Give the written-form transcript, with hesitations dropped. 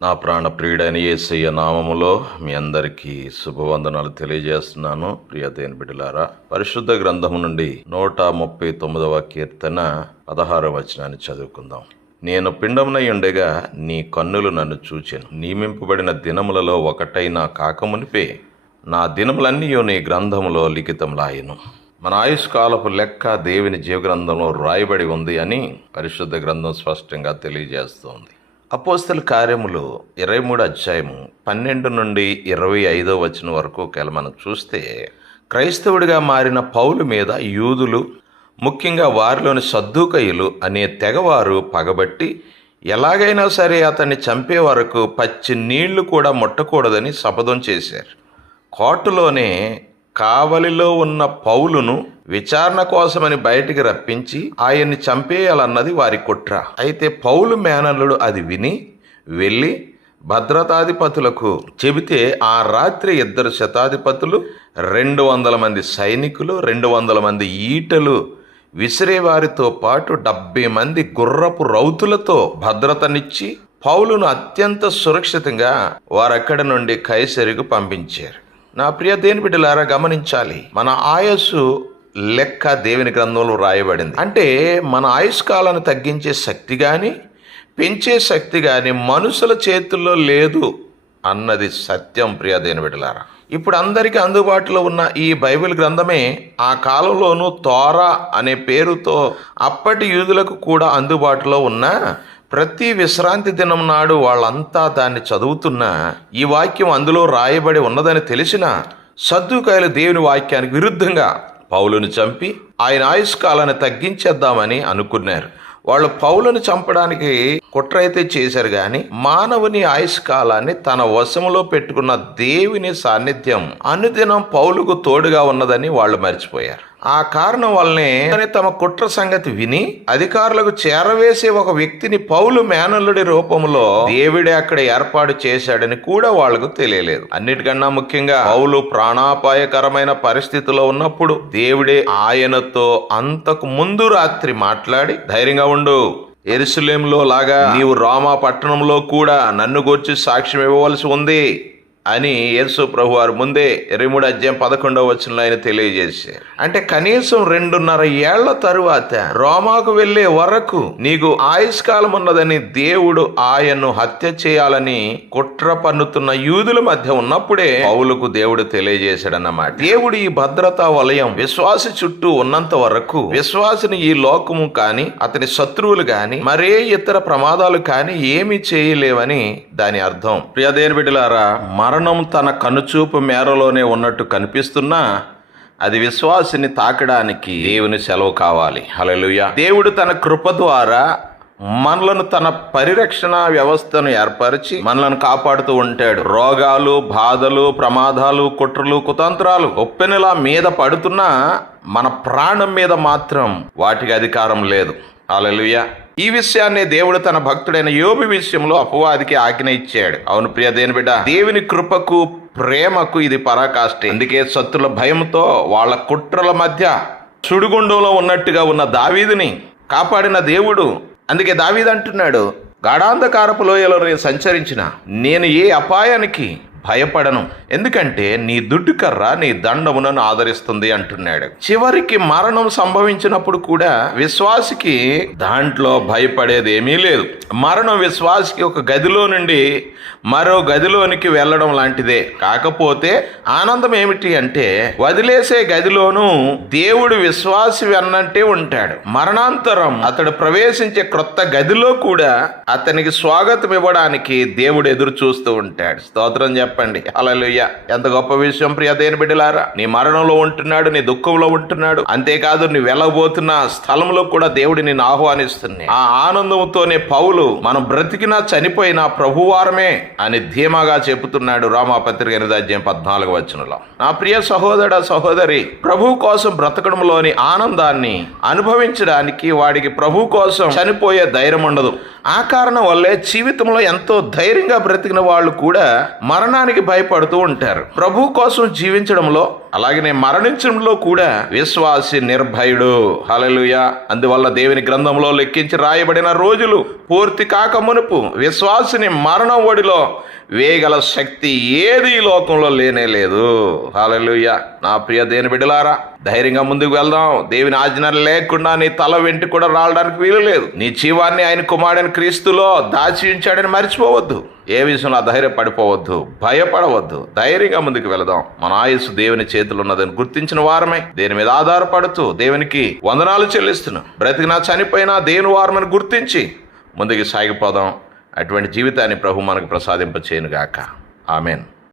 నా ప్రాణ ప్రియుడైన యేసయ్య నామములో మీ అందరికీ శుభవందనాలు తెలియజేస్తున్నాను. ప్రియ దేవుని బిడ్డలారా, పరిశుద్ధ గ్రంథము నుండి 139వ కీర్తన 16వ వచనాన్ని చదువుకుందాం. నేను పిండమునై ఉండగా నీ కన్నులు నన్ను చూచెను. నియమింపబడిన దినములలో ఒకటైనా కాకమునిపే నా దినములన్నీ నీ గ్రంథములో లిఖితములాయెను. మన ఆయుష్కాలపు లెక్క దేవుని జీవగ్రంథంలో రాయబడి ఉంది అని పరిశుద్ధ గ్రంథం స్పష్టంగా తెలియజేస్తోంది. అపోస్తల కార్యములు 23 అధ్యాయము 12 నుండి 25 వచనం వరకు మనం చూస్తే, క్రైస్తవుడిగా మారిన పౌలు మీద యూదులు, ముఖ్యంగా వారిలోని సద్దూకయులు అనే తెగవారు పగబట్టి ఎలాగైనా సరే అతన్ని చంపే వరకు పచ్చి నీళ్లు కూడా ముట్టకూడదని శపథం చేశారు. కోర్టులోనే కావలిలో ఉన్న పౌలును విచారణ కోసమని బయటికి రప్పించి ఆయన్ని చంపేయాలన్నది వారి కుట్ర. అయితే పౌలు మేనల్లుడు అది విని వెళ్ళి భద్రతాధిపతులకు చెబితే ఆ రాత్రి 2 శతాధిపతులు, 200 మంది సైనికులు, 200 మంది ఈటలు విసిరేవారితో పాటు 70 మంది గుర్రపు రౌతులతో భద్రతనిచ్చి పౌలును అత్యంత సురక్షితంగా వారక్కడి నుండి కైసరికి పంపించారు. నా ప్రియ దేవుని బిడ్డలారా, గమనించాలి, మన ఆయుస్సు లెక్క దేవుని గ్రంథంలో రాయబడింది. అంటే మన ఆయుష్కాలను తగ్గించే శక్తి కానీ పెంచే శక్తి కానీ మనుషుల చేతుల్లో లేదు అన్నది సత్యం. ప్రియ దేవుని బిడ్డలారా, ఇప్పుడు అందరికీ అందుబాటులో ఉన్న ఈ బైబిల్ గ్రంథమే ఆ కాలంలోనూ తోరా అనే పేరుతో అప్పటి యూదులకు కూడా అందుబాటులో ఉన్న ప్రతి విశ్రాంతి దినం నాడు వాళ్ళంతా దాన్ని చదువుతున్నా ఈ వాక్యం అందులో రాయబడి ఉన్నదని తెలిసిన సద్దూకయులు దేవుని వాక్యానికి విరుద్ధంగా పౌలును చంపి ఆయన ఆయుష్కాలాన్ని తగ్గించేద్దామని అనుకున్నారు. వాళ్ళు పౌలును చంపడానికి కుట్ర అయితే చేశారు, కానీ మానవుని ఆయుష్కాలాన్ని తన వశములో పెట్టుకున్న దేవుని సాన్నిధ్యం అనుదినం పౌలుకు తోడుగా ఉన్నదని వాళ్ళు మర్చిపోయారు. ఆ కారణం వల్లనే తమ కుట్ర సంగతి విని అధికారులకు చేరవేసే ఒక వ్యక్తిని పౌలు మేనల్లుడి రూపంలో దేవుడే అక్కడ ఏర్పాటు చేశాడని కూడా వాళ్లకు తెలియలేదు. అన్నిటికన్నా ముఖ్యంగా పౌలు ప్రాణాపాయకరమైన పరిస్థితిలో ఉన్నప్పుడు దేవుడే ఆయనతో అంతకు ముందు రాత్రి మాట్లాడి, ధైర్యంగా ఉండు, యెరూషలేములో లాగా నీవు రోమా పట్టణంలో కూడా నన్ను గూర్చి సాక్ష్యం ఇవ్వవలసి ఉంది అని యేసు ప్రభు వారు ముందే 23 అధ్యాయం 11వ వచనంలో ఆయన తెలియజేశారు. అంటే కనీసం 2.5 ఏళ్ల తరువాత రోమాకు వెళ్లే వరకు నీకు ఆయుష్కాలం ఉన్నదని దేవుడు ఆయన్ను హత్య చేయాలని కుట్ర పన్నుతున్న యూదుల మధ్య ఉన్నప్పుడే పౌలుకు దేవుడు తెలియజేశాడన్నమాట. దేవుడు ఈ భద్రతా వలయం విశ్వాసి చుట్టూ ఉన్నంత వరకు విశ్వాసిని ఈ లోకము కాని అతని శత్రువులు కాని మరే ఇతర ప్రమాదాలు కాని ఏమీ చేయలేవని దాని అర్థం. ప్రియ దేవుని బిడ్డలారా, మరణం తన కనుచూపు మేరలోనే ఉన్నట్టు కనిపిస్తున్నా అది విశ్వాసిని తాకడానికి దేవుని సెలవు కావాలి. హల్లెలూయా. దేవుడు తన కృప ద్వారా మనలను తన పరిరక్షణ వ్యవస్థను ఏర్పరిచి మనలను కాపాడుతూ ఉంటాడు. రోగాలు, బాధలు, ప్రమాదాలు, కుట్రలు, కుతంత్రాలు ఉప్పెనలా మీద పడుతున్నా మన ప్రాణం మీద మాత్రం వాటికి అధికారం లేదు. హల్లెలూయా. ఈ విషయాన్ని దేవుడు తన భక్తుడైన యోబు విషయంలో అపవాదికి ఆజ్ఞ ఇచ్చాడు. అవును ప్రియ దేవుని బిడ్డ, దేవుని కృపకు ప్రేమకు ఇది పరాకాష్ఠ. అందుకే శత్రుల భయంతో వాళ్ళ కుట్రల మధ్య సుడిగుండంలో ఉన్నట్టుగా ఉన్న దావీదుని కాపాడిన దేవుడు. అందుకే దావీదు అంటున్నాడు, గాఢాంధకారపు లోయలో నేను సంచరించిన నేను ఏ అపాయానికి భయపడను, ఎందుకంటే నీ దుడ్డుకర్ర నీ దండము నన్ను ఆదరిస్తుంది అంటున్నాడు. చివరికి మరణం సంభవించినప్పుడు కూడా విశ్వాసికి దాంట్లో భయపడేది ఏమీ లేదు. మరణం విశ్వాసికి ఒక గదిలో నుండి మరో గదిలోనికి వెళ్ళడం లాంటిదే. కాకపోతే ఆనందం ఏమిటి అంటే వదిలేసే గదిలోనూ దేవుడు విశ్వాసి వెన్నంటే ఉంటాడు. మరణాంతరం అతడు ప్రవేశించే క్రొత్త గదిలో కూడా అతనికి స్వాగతం ఇవ్వడానికి దేవుడు ఎదురు చూస్తూ ఉంటాడు. స్తోత్రం చెప్పండి. హల్లెలూయా. ఎంత గొప్ప విషయం ప్రియ దేవుని బిడ్డలారా. నీ మరణంలో ఉంటున్నాడు, నీ దుఃఖంలో ఉంటున్నాడు, అంతేకాదు నీ వెళ్ళబోతున్న స్థలంలో కూడా దేవుడు నిన్ను ఆహ్వానిస్తుంది. ఆ ఆనందంతోనే పౌలు మనం బ్రతికినా చనిపోయినా ప్రభువారమే అని ధీమాగా చెబుతున్నాడు రోమాపత్రిక 8వ అధ్యాయం 14వ వచనంలో. నా ప్రియ సహోదర సహోదరి, ప్రభు కోసం బ్రతకడంలోని ఆనందాన్ని అనుభవించడానికి వాడికి ప్రభు కోసం చనిపోయే ధైర్యం ఉండదు. ఆ కారణం వల్లే జీవితంలో ఎంతో ధైర్యంగా బ్రతికిన వాళ్ళు కూడా మరణానికి భయపడుతూ ఉంటారు. ప్రభు కోసం జీవించడంలో అలాగనే మరణించడంలో కూడా విశ్వాసి నిర్భయుడు. హల్లెలూయా. అందువల్ల దేవుని గ్రంథంలో లెక్కించి రాయబడిన రోజులు పూర్తి కాక మునుపు విశ్వాసిని మరణం ఒడిలో వేయగల శక్తి ఏది ఈ లోకంలో లేనే లేదు. హల్లెలూయా. నా ప్రియ దేవుని బిడ్డలారా, ధైర్యంగా ముందుకు వెళ్దాం. దేవుని ఆజ్ఞ లేకుండా నీ తల వెంటి కూడా రావడానికి వీలు లేదు. నీ జీవాన్ని ఆయన కుమారుడైన క్రీస్తులో దాచి ఉంచాడని మర్చిపోవద్దు. ఏ విషయంలో ధైర్యపడిపోవద్దు, భయపడవద్దు. ధైర్యంగా ముందుకు వెళదాం. మన ఆయుస్సు దేవుని చేతులు ఉన్నదని గుర్తించిన వారమే దేని మీద ఆధారపడుతూ దేవునికి వందనాలు చెల్లిస్తున్నాం. బ్రతికినా చనిపోయినా దేవుని వారమని గుర్తించి ముందుకు సాగిపోదాం. అటువంటి జీవితాన్ని ప్రభు మనకు ప్రసాదింపచేయునుగాక. ఆమెన్.